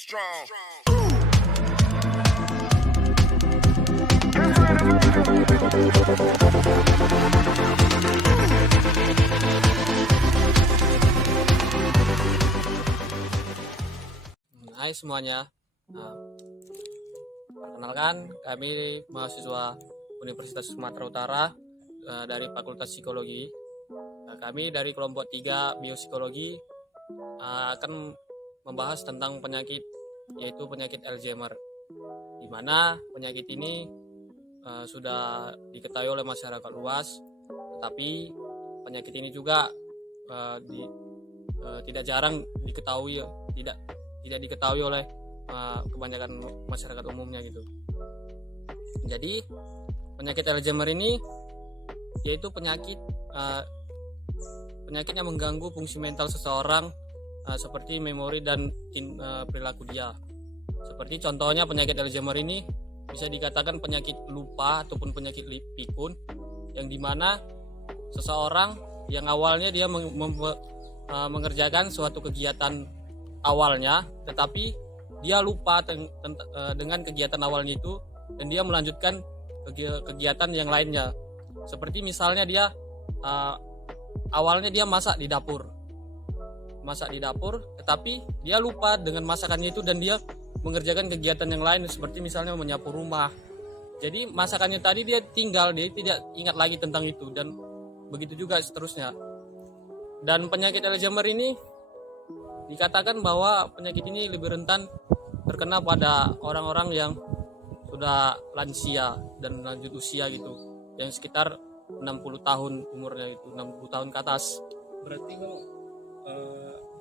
strong. Hai semuanya, perkenalkan kami mahasiswa Universitas Sumatera Utara dari Fakultas Psikologi. Kami dari kelompok 3 Biopsikologi akan membahas tentang penyakit, yaitu penyakit Alzheimer, di mana penyakit ini sudah diketahui oleh masyarakat luas, tetapi penyakit ini juga tidak jarang diketahui, tidak diketahui oleh kebanyakan masyarakat umumnya gitu. Jadi penyakit Alzheimer ini yaitu penyakit yang mengganggu fungsi mental seseorang, seperti memori dan perilaku dia. Seperti contohnya penyakit Alzheimer ini bisa dikatakan penyakit lupa ataupun penyakit pikun, yang dimana seseorang yang awalnya dia mengerjakan suatu kegiatan awalnya, tetapi dia lupa dengan kegiatan awalnya itu, dan dia melanjutkan kegiatan yang lainnya. Seperti misalnya dia awalnya dia masak di dapur, tetapi dia lupa dengan masakannya itu dan dia mengerjakan kegiatan yang lain, seperti misalnya menyapu rumah. Jadi masakannya tadi dia tinggal, dia tidak ingat lagi tentang itu, dan begitu juga seterusnya. Dan penyakit Alzheimer ini dikatakan bahwa penyakit ini lebih rentan terkena pada orang-orang yang sudah lansia dan lanjut usia gitu, yang sekitar 60 tahun umurnya, itu 60 tahun ke atas. Berarti kalau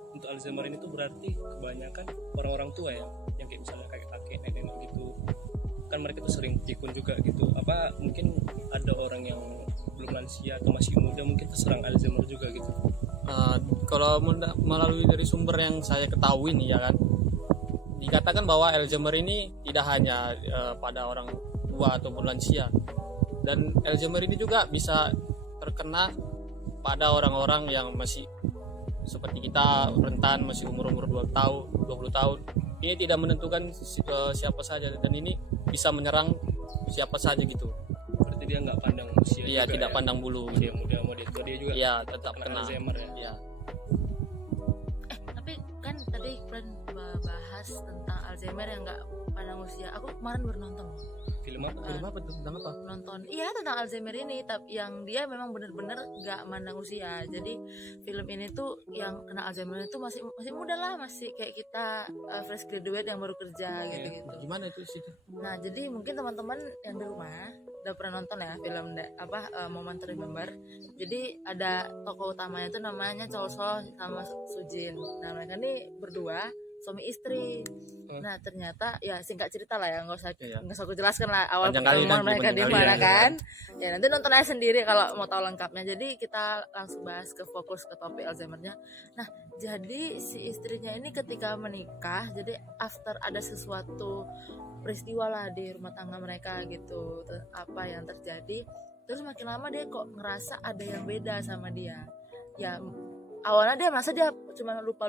untuk Alzheimer ini tuh berarti kebanyakan orang-orang tua ya, yang kayak misalnya kakek nenek gitu, kan mereka tuh sering pikun juga gitu. Apa mungkin ada orang yang belum lansia atau masih muda mungkin terserang Alzheimer juga gitu? Kalau melalui dari sumber yang saya ketahui nih ya kan, dikatakan bahwa Alzheimer ini tidak hanya pada orang tua ataupun lansia, dan Alzheimer ini juga bisa terkena pada orang-orang yang masih seperti kita, rentan, masih umur 20 tahun. Ini tidak menentukan siapa saja, dan ini bisa menyerang siapa saja gitu. Berarti dia nggak pandang usia. Iya, juga tidak ya? pandang bulu. Dia muda mau dia tua dia juga. Iya, tetap kena Alzheimer ya. Iya. Tapi kan tadi kalian bahas tentang Alzheimer yang nggak pandang usia. Aku kemarin baru nonton Film apa? Film apa tuh? Tentang apa? nonton iya tentang Alzheimer ini, tapi yang dia memang benar-benar nggak mandang usia. Jadi film ini tuh yang kena Alzheimer itu masih muda lah, masih kayak kita fresh graduate yang baru kerja gitu-gitu. Gimana itu sih? Nah, jadi mungkin teman-teman yang di rumah udah pernah nonton ya film Moment to Remember. Jadi ada tokoh utamanya itu namanya Cholso sama Sujin. Nah, mereka ini berdua suami istri. Nah, ternyata ya singkat cerita lah ya, nggak usah aku jelaskan lah awal pertemuan mereka di mana kan. Ya nanti nonton aja sendiri kalau mau tahu lengkapnya. Jadi kita langsung bahas fokus ke topik Alzheimer-nya. Nah, jadi si istrinya ini ketika menikah, jadi after ada sesuatu peristiwa lah di rumah tangga mereka gitu, apa yang terjadi, terus makin lama dia kok ngerasa ada yang beda sama dia. Ya awalnya dia merasa dia cuma lupa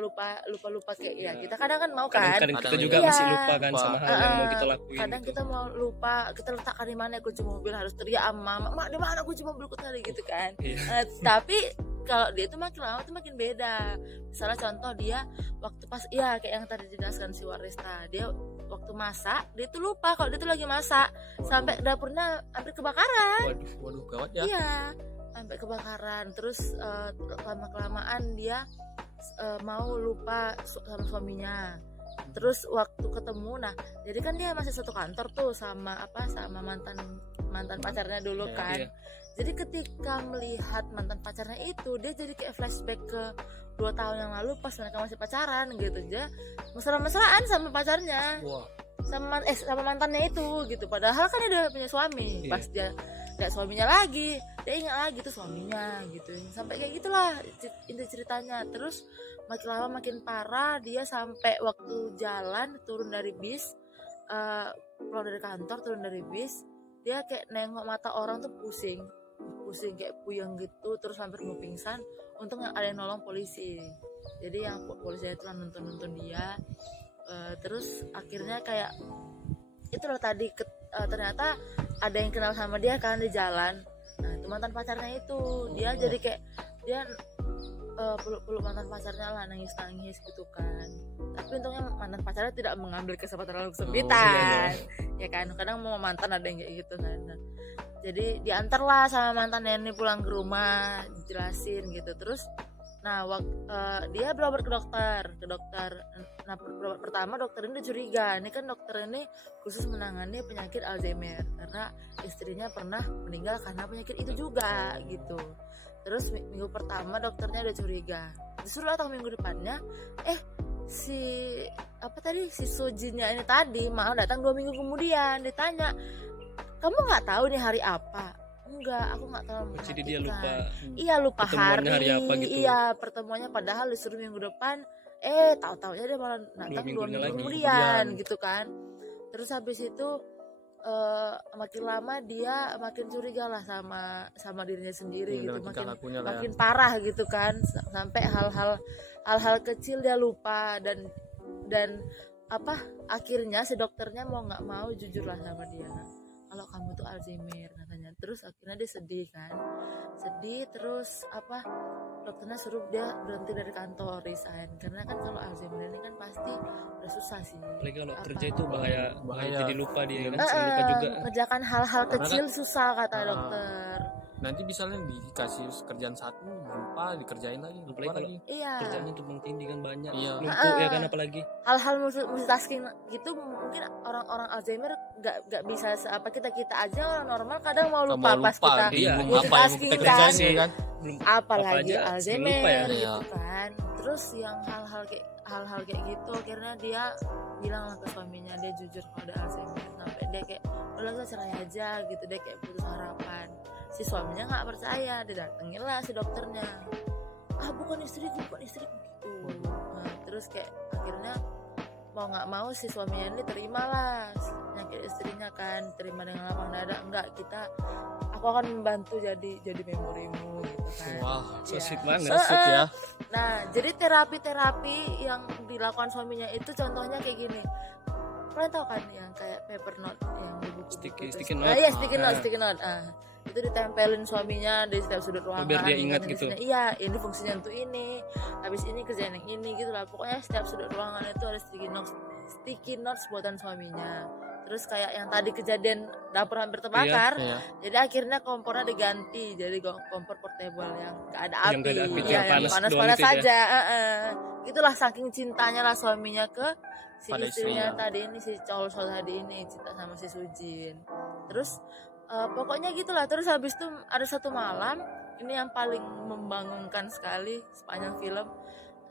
kayak ya kita kadang kan mau kan, Kadang kita juga iya, masih lupa kan sama hal yang mau kita lakuin. kadang gitu. kita mau lupa, kita letakkan di mana kunci mobil, harus teriak sama mak di mana kunci mobilku tadi gitu kan. Tapi kalau dia itu makin lama tuh makin beda. Misalnya contoh dia waktu pas kayak yang tadi dijelaskan si Warista, dia waktu masak dia tuh lupa kalau dia tuh lagi masak, sampai dapurnya hampir kebakaran. Waduh gawat ya. Iya, sampai kebakaran. Terus lama-kelamaan dia mau lupa sama suaminya. Terus waktu ketemu, nah jadi kan dia masih satu kantor tuh sama mantan pacarnya dulu kan. Jadi ketika melihat mantan pacarnya itu, dia jadi kayak flashback ke 2 tahun yang lalu pas mereka masih pacaran gitu aja, mesra-mesraan sama pacarnya. Wah. Sama mantannya itu gitu, padahal kan dia udah punya suami. Pas dia lihat suaminya lagi, dia ingat lagi tuh suaminya gitu, sampai kayak gitulah inti ceritanya. Terus makin lama makin parah dia, sampai waktu jalan turun dari bis, pulang dari kantor turun dari bis, dia kayak nengok mata orang tuh pusing kayak puyeng gitu, terus hampir mau pingsan. Untung ada yang nolong polisi. Jadi yang polisi itu nonton dia, Terus akhirnya kayak itu loh tadi ternyata ada yang kenal sama dia kan di jalan. Nah itu mantan pacarnya itu, dia jadi kayak dia peluk mantan pacarnya lah, nangis gitu kan. Tapi untungnya mantan pacarnya tidak mengambil kesempatan langsung kesempitan, ya kan. Kadang mau mantan ada yang kayak gitu kan. Nah, jadi diantar lah sama mantannya ini pulang ke rumah, dijelasin gitu. Terus nah dia berobat ke dokter. Nah berobat pertama dokter ini curiga, ini kan dokter ini khusus menangani penyakit Alzheimer karena istrinya pernah meninggal karena penyakit itu juga gitu. Terus minggu pertama dokternya udah curiga, justru atau minggu depannya si Sujinnya ini tadi malah datang 2 minggu kemudian. Ditanya, kamu nggak tahu nih hari apa? Enggak, aku nggak tahu. Jadi dia lupa. Iya, lupa hari apa gitu. Iya, pertemuannya padahal disuruh minggu depan, tahu-taunya dia malah datang 2 minggu kemudian gitu kan. Terus habis itu makin lama dia makin curiga lah sama dirinya sendiri gitu, makin parah gitu kan, sampai hal-hal kecil dia lupa dan akhirnya si dokternya mau nggak mau jujur lah sama dia, kalau kamu tuh Alzheimer katanya. Terus akhirnya dia sedih terus dokternya suruh dia berhenti dari kantor, resign, karena kan kalau Alzheimer ini kan pasti udah susah sih. Apalagi kalau kerja itu bahaya jadi lupa dia kan, lupa juga. Mengerjakan hal-hal kecil susah kata dokter. Nanti misalnya dikasih kerjaan satu lupa dikerjain lagi, lupa lagi. Iya. Kerjanya tuh tinggi kan banyak. Iya. Numpuk ya kan, apalagi hal-hal multitasking gitu mungkin orang-orang Alzheimer nggak bisa kita aja orang normal kadang mau lupa pas kita multitasking kan. Apalagi Alzheimer gitu kan. Terus yang hal-hal kayak gitu akhirnya dia bilang lah ke suaminya, dia jujur kalau ada Alzheimer, sampai dia kayak udah kita cerai aja gitu, dia kayak putus harapan. Si suaminya nggak percaya, dia datengin lah si dokternya, bukan istriku gitu. Nah, terus kayak akhirnya mau nggak mau si suaminya ini terima lah penyakit istrinya kan, terima dengan lapang dada. Enggak, aku akan membantu jadi memorimu gitu kan. Wah, so sweet banget. Ya. Nah, jadi terapi yang dilakukan suaminya itu contohnya kayak gini. Kalian tahu kan yang kayak paper note yang di buku sticky note. Iya, sticky note. Itu ditempelin suaminya di setiap sudut ruangan biar dia ingat gitu. Iya, ini fungsinya untuk ini, habis ini kerjaan yang ini gitu lah. Pokoknya setiap sudut ruangan itu ada sticky notes buatan suaminya. Terus kayak yang tadi kejadian dapur hampir terbakar, jadi akhirnya kompornya diganti jadi kompor portable yang gak ada api, yang panas saja. Itulah saking cintanya lah suaminya ke si istrinya tadi ini, si Cholso tadi ini, cinta sama si Sujin. Terus pokoknya gitulah. Terus habis itu ada satu malam, ini yang paling membangunkan sekali sepanjang film.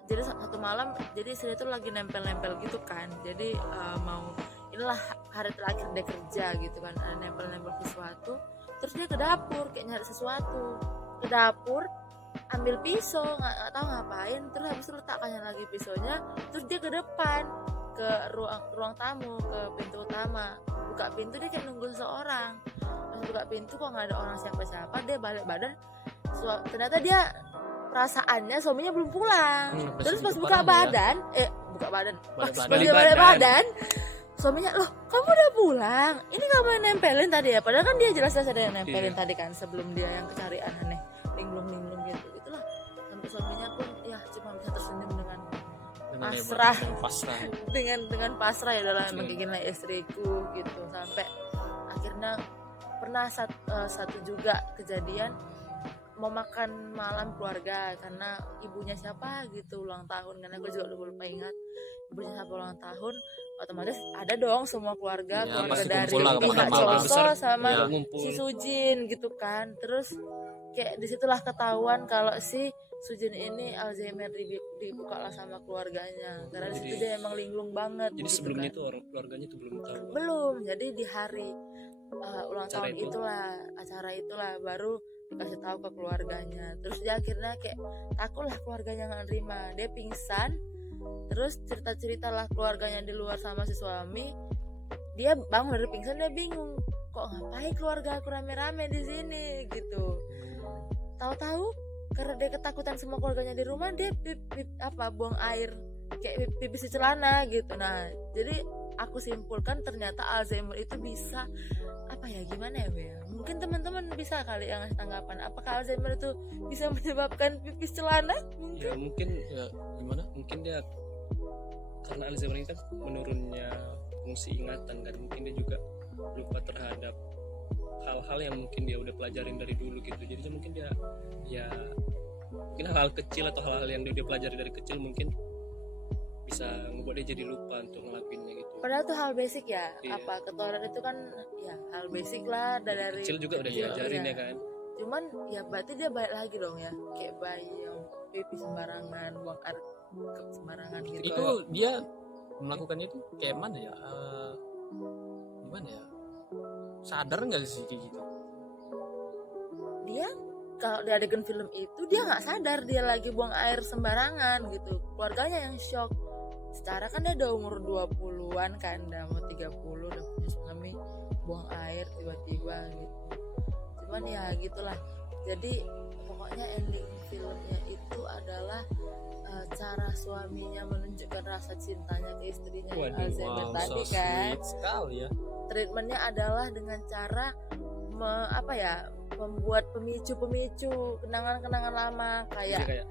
Jadi satu malam, jadi istri itu lagi nempel-nempel gitu kan. Jadi inilah hari terakhir dia kerja gitu kan, ada nempel-nempel sesuatu. Terus dia ke dapur kayak nyari sesuatu, ke dapur ambil pisau, nggak tahu ngapain. Terus habis itu letakkannya lagi pisaunya. Terus dia ke depan, ke ruang tamu, ke pintu utama, buka pintu, dia kayak nunggu seseorang. Pas buka pintu kok nggak ada orang siapa-siapa, dia balik badan, ternyata dia perasaannya suaminya belum pulang. Terus pas buka badan, balik badan, suaminya, loh kamu udah pulang? Ini kamu yang nempelin tadi ya? Padahal kan dia jelas-jelas ada yang nempelin tadi kan, sebelum dia yang kecarian aneh, linglung gitu. Itulah sampai suaminya pun ya cuma bisa tersenyum dengan pasrah. dengan pasrah ya dalam emang kayak gini lah istriku gitu. Sampai akhirnya pernah satu juga kejadian mau makan malam keluarga karena ibunya siapa gitu ulang tahun, karena gue juga lupa ingat ibunya siapa ulang tahun, otomatis ada dong semua keluarga dari pihak Cholso sama si Sujin gitu kan. Terus kayak disitulah ketahuan kalau si Sujin ini Alzheimer, dibuka lah sama keluarganya karena disitu dia emang linglung banget. Jadi gitu sebelumnya kan. itu orang keluarganya itu belum tahu. Belum, jadi di hari ulang tahun acara itulah baru dikasih tahu ke keluarganya. Terus dia akhirnya kayak takut lah keluarganya nggak nerima, dia pingsan. Terus cerita lah keluarganya di luar sama si suami. Dia bangun dari pingsan, dia bingung, kok ngapain keluarga aku rame-rame di sini gitu. Tahu-tahu karena dia ketakutan semua keluarganya di rumah, dia buang air kayak pipis di celana gitu. Nah jadi aku simpulkan ternyata Alzheimer itu bisa apa ya, gimana ya Bea? Mungkin teman-teman bisa kali yang ngasih tanggapan, apakah Alzheimer itu bisa menyebabkan pipis celana? Ya mungkin Ya gimana? mungkin dia karena Alzheimer ini kan menurunnya fungsi ingatan kan, mungkin dia juga lupa terhadap hal-hal yang mungkin dia udah pelajarin dari dulu gitu. Jadi mungkin dia ya mungkin hal-hal kecil atau hal-hal yang dia pelajari dari kecil mungkin bisa membuat dia jadi lupa untuk ngelakuinnya gitu. Padahal tuh hal basic ya, Iya. apa ketoran itu kan ya hal basic lah dari Kecil juga udah kecil, diajarin iya. ya kan. Cuman ya berarti dia balik lagi dong ya, kayak bayi yang pipi sembarangan, buang air ke sembarangan gitu. Itu dia melakukannya itu kayak mana ya? Gimana ya? Sadar nggak sih kayak gitu? Dia kalau di adegan film itu dia nggak sadar dia lagi buang air sembarangan gitu. Keluarganya yang shock. Secara kan dia udah umur 20-an kan, udah mau 30, udah punya suami, buang air tiba-tiba gitu. Cuman ya gitulah. Jadi pokoknya ending filmnya itu adalah cara suaminya menunjukkan rasa cintanya ke istrinya yang Waduh, Alzheimer Wow, tadi so kan. sweet sekali ya. Treatmentnya adalah dengan cara membuat pemicu kenangan-kenangan lama Jadi kayak kayak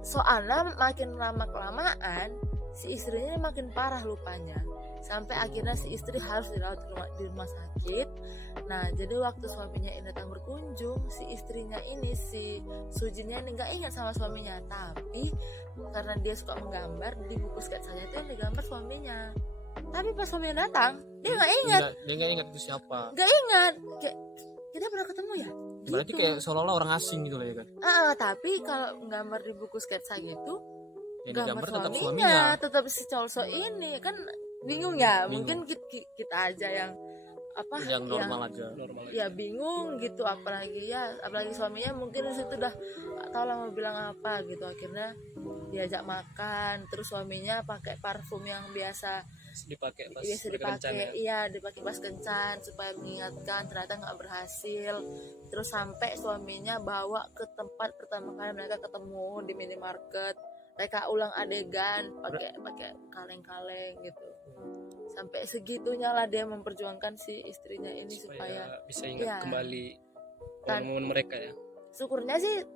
soalnya makin lama kelamaan si istrinya makin parah lupanya sampai akhirnya si istri harus dirawat di rumah sakit. Nah jadi waktu suaminya ini datang berkunjung, si istrinya ini si Sujinnya ini nggak ingat sama suaminya, tapi karena dia suka menggambar di buku sketsanya itu yang digambar suaminya. Tapi pas suaminya datang dia nggak ingat, Dia nggak ingat itu siapa. kayak kita pernah ketemu ya. Berarti Gitu. kayak seolah-olah orang asing gitu lah ya kan. Tapi kalau gambar di buku sketsa gitu Yang gambar digambar tetap suaminya, suaminya. tetap si Colso ini kan bingung ya. Bingung. Mungkin kita aja yang Yang normal aja. normal aja. ya bingung gitu, apalagi suaminya mungkin di situ udah gak tahu lah mau bilang apa gitu. Akhirnya diajak makan, terus suaminya pakai parfum yang biasa dipakai pas biasa berkencan ya. dipakai, iya dipakai pas kencan supaya mengingatkan, ternyata nggak berhasil. Terus sampai suaminya bawa ke tempat pertama kali mereka ketemu di minimarket, mereka ulang adegan pakai kaleng-kaleng gitu. Sampai segitunya lah dia memperjuangkan si istrinya ini supaya bisa ingat Iya. kembali Dan- momen-momen mereka ya. syukurnya sih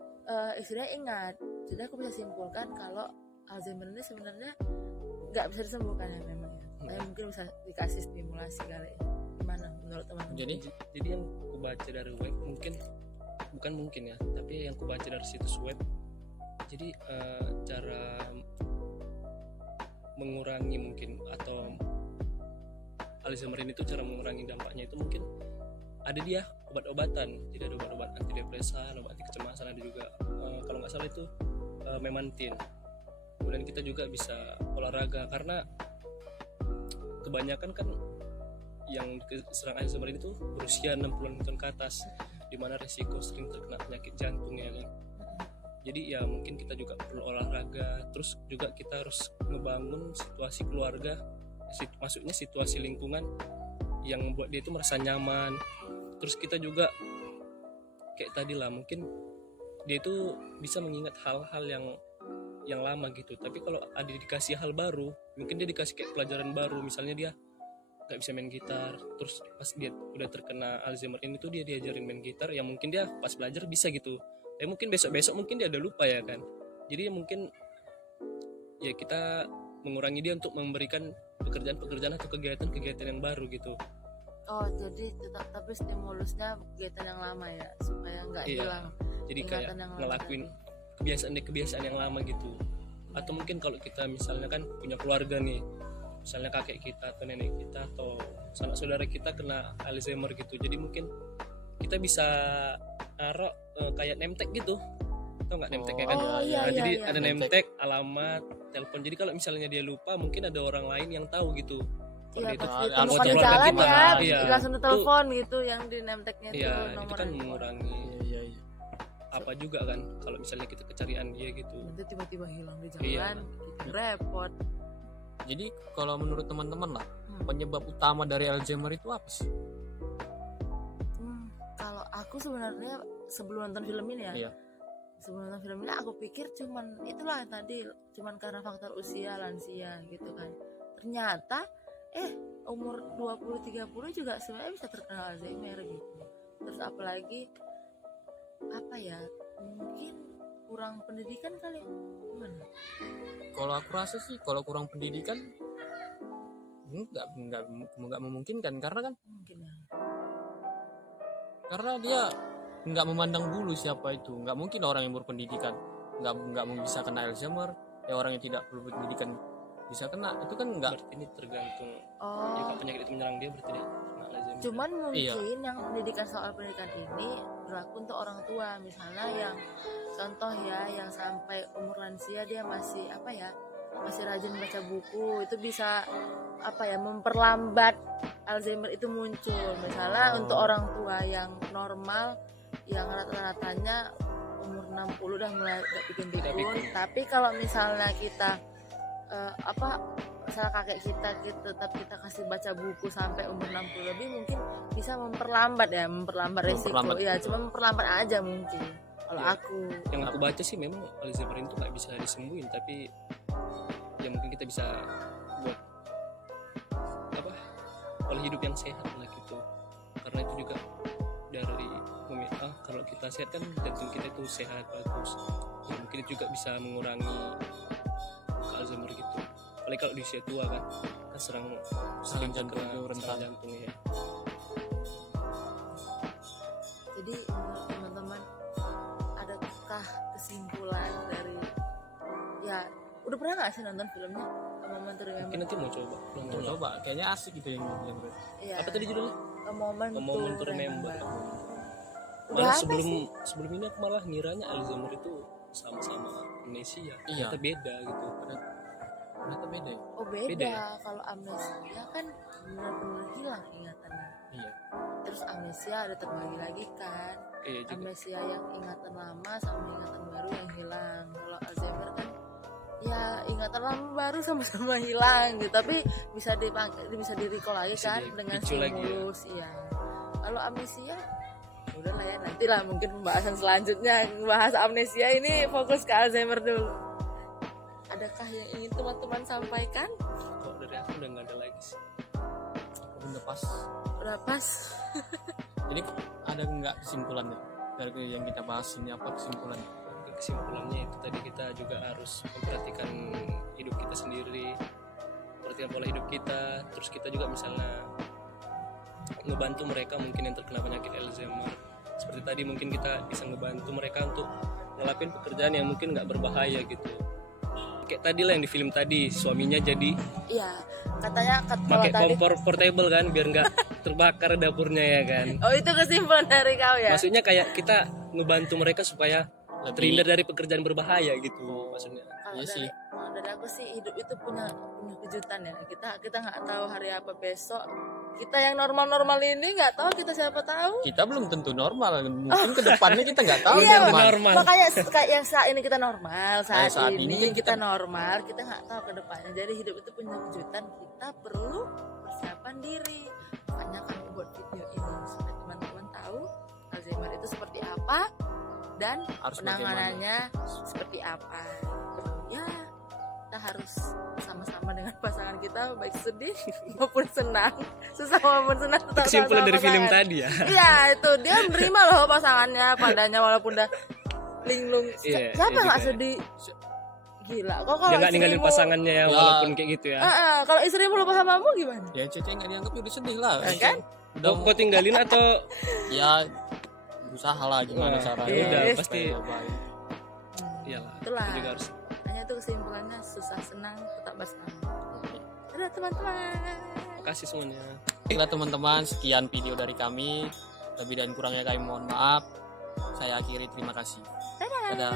istrinya ingat. Jadi aku bisa simpulkan kalau Alzheimer ini sebenarnya nggak bisa disembuhkan ya memang ya. Tapi mungkin bisa dikasih stimulasi kali ya. Gimana menurut teman-teman? Jadi yang aku baca dari web bukan mungkin ya, tapi yang aku baca dari situs web. Jadi cara mengurangi mungkin atau Alzheimer ini tuh cara mengurangi dampaknya itu mungkin ada dia obat-obatan. Jadi ada obat-obat antidepresan, obat anti kecemasan, ada juga kalau nggak salah itu memantin. Kemudian kita juga bisa olahraga karena kebanyakan kan yang serang Alzheimer itu berusia 60-an tahun ke atas, di mana resiko sering terkena penyakit jantung ya kan. Jadi ya mungkin kita juga perlu olahraga, terus juga kita harus ngebangun situasi keluarga, maksudnya situasi lingkungan yang membuat dia itu merasa nyaman. Terus kita juga kayak tadi lah, mungkin dia itu bisa mengingat hal-hal yang lama gitu. Tapi kalau ada dikasih hal baru, mungkin dia dikasih kayak pelajaran baru, misalnya dia nggak bisa main gitar, terus pas dia udah terkena Alzheimer ini tuh dia diajarin main gitar, ya mungkin dia pas belajar bisa gitu. Tapi mungkin besok mungkin dia ada lupa ya kan. Jadi mungkin ya kita mengurangi dia untuk memberikan pekerjaan-pekerjaan atau kegiatan-kegiatan yang baru gitu. Oh jadi tetap tapi stimulusnya kegiatan yang lama ya supaya nggak Iya. hilang. Jadi kayak Ingatan yang lama ngelakuin kebiasaan yang lama gitu. Atau mungkin kalau kita misalnya kan punya keluarga nih, misalnya kakek kita atau nenek kita atau sanak saudara kita kena Alzheimer gitu, jadi mungkin kita bisa naruh kayak name tag gitu, tau nggak name tagnya kan? Oh, iya, Nah, iya, jadi iya. ada name tag, alamat, telepon, jadi kalau misalnya dia lupa mungkin ada orang lain yang tahu gitu. Kalau Iya dia itu pas harus ditemukan di keluarga jalan kita. ya, Iya. langsung ditelepon gitu yang di name tag-nya iya, itu itu nomor kan handphone. mengurangi Iya. apa juga kan kalau misalnya kita kecarian dia gitu. Nanti tiba-tiba hilang di Iya. jalan, gitu, repot. Jadi kalau menurut teman-teman lah, Hmm. penyebab utama dari Alzheimer itu apa sih? Kalau aku sebenarnya sebelum nonton film ini ya, Iya. sebelum nonton film ini aku pikir cuman itulah yang tadi, cuman karena faktor usia lansia gitu kan. Ternyata umur 20-30 juga sebenarnya bisa terkena Alzheimer gitu. Terus apalagi apa ya, mungkin kurang pendidikan kali, gimana? Kalau aku rasa sih kalau kurang pendidikan nggak memungkinkan, karena kan Mungkin ya. karena dia nggak memandang bulu siapa itu. Nggak mungkin orang yang berpendidikan nggak bisa kena Alzheimer, orang yang tidak perlu pendidikan bisa kena. Itu kan nggak. Berarti ini tergantung Oh, ya, kalau penyakit itu menyerang dia berarti dia kena Alzheimer. cuman Iya. mungkin yang pendidikan, soal pendidikan ini berlaku untuk orang tua. Misalnya yang contoh ya, yang sampai umur lansia dia masih apa ya, masih rajin baca buku, itu bisa apa ya, memperlambat Alzheimer itu muncul. Misalnya untuk orang tua yang normal, yang rata-ratanya umur 60 udah mulai gak bikin Tidak pikun. pikun. Tapi kalau misalnya kita misalnya kakek kita gitu, tetap kita kasih baca buku sampai umur 60 lebih, mungkin bisa memperlambat resiko. Memperlambat. Ya cuma memperlambat aja mungkin kalau Iya. aku. Yang aku baca sih memang Alzheimer itu nggak bisa disembuhin, tapi ya mungkin kita bisa buat apa, pola hidup yang sehat lah gitu. Karena itu juga dari kalau kita sehat kan jantung kita itu sehat bagus, ya, mungkin itu juga bisa mengurangi Alzheimer gitu. Apalagi kalau di usia tua kan sering jantung terkena itu rentan. serangan jantung ya. Jadi menurut teman-teman, adakah kesimpulan dari, ya udah pernah nggak sih nonton filmnya Moment to Remember? Mungkin nanti mau coba nonton. Coba, kayaknya asik gitu yang Iya, Apa tadi judulnya? A Moment A Moment to to Remember. Remember. Dan Udah apa sebelum ini aku malah ngiranya Alzheimer itu sama-sama amnesia. Iya. Ternyata beda gitu. ternyata beda ya. Oh beda, Beda ya? kalau amnesia kan benar-benar hilang ingatannya. Iya. Terus amnesia ada terbagi lagi kan, Iya juga. amnesia yang ingatan lama sama ingatan baru yang hilang. Kalau Alzheimer kan ya ingatan lama baru sama-sama hilang gitu, tapi bisa bisa di recall lagi Bisa kan dengan dipicu lagi ya. stimulus ya. Kalau amnesia udah lah ya, nantilah mungkin pembahasan selanjutnya bahas amnesia, ini fokus ke Alzheimer dulu. Adakah yang ingin teman-teman sampaikan? Kok dari aku udah nggak ada lagi sih. Aku udah pas. Udah pas. Jadi ada nggak kesimpulannya dari yang kita bahas ini? Apa kesimpulannya? Kesimpulannya itu tadi kita juga harus memperhatikan hidup kita sendiri, perhatikan pola hidup kita. Terus kita juga misalnya ngebantu mereka mungkin yang terkena penyakit Alzheimer. Seperti tadi mungkin kita bisa ngebantu mereka untuk ngelakuin pekerjaan yang mungkin nggak berbahaya gitu. Kayak tadi lah yang di film tadi, suaminya jadi Iya, katanya kalau pakai tadi. kompor portable kan biar nggak terbakar dapurnya ya kan. Oh, itu kesimpulan dari kau ya? Maksudnya kayak kita ngebantu mereka supaya terhindar Lebih dari pekerjaan berbahaya gitu maksudnya. Kalau Iya sih. dari aku sih, hidup itu punya kejutan ya. Kita nggak tahu hari apa besok. Kita yang normal ini nggak tahu, kita siapa tahu. kita belum tentu normal, mungkin kedepannya kita nggak tahu Iya, normal. normal. Makanya kayak yang saat ini kita normal, saat saat ini ini kan kita normal, kita nggak tahu ke depannya. Jadi hidup itu punya kejutan, kita perlu persiapan diri. Makanya kami buat video ini supaya teman-teman tahu Alzheimer itu seperti apa dan Harus penanganannya seperti apa. Ya, kita harus sama-sama dengan pasangan kita, baik sedih maupun senang, susah maupun senang, tetap Kesimpulan sama dari film pasangan. tadi ya. Iya, itu dia menerima loh pasangannya padanya walaupun udah linglung. Iya, Siapa iya nggak juga ya. sedih? Gila, kok kalau Dia nggak ninggalin istrimu- pasangannya ya, Ya. walaupun kayak gitu ya. Kalau istrimu lupa samamu gimana? Ya Cece nggak dianggap udah sedih lah. Ya kan? Udah Kok tinggalin atau ya berusaha lah gimana Wah, caranya. ya udah, Yes. pasti supaya baik. iyalah. Itulah. Kita juga harus Hanya itu kesimpulannya, susah senang tetap bersama. Oke. Dadah teman-teman. makasih semuanya. Baiklah teman-teman, sekian video dari kami. Lebih dan kurangnya kami mohon maaf. Saya akhiri, terima kasih. Dadah. Dadah.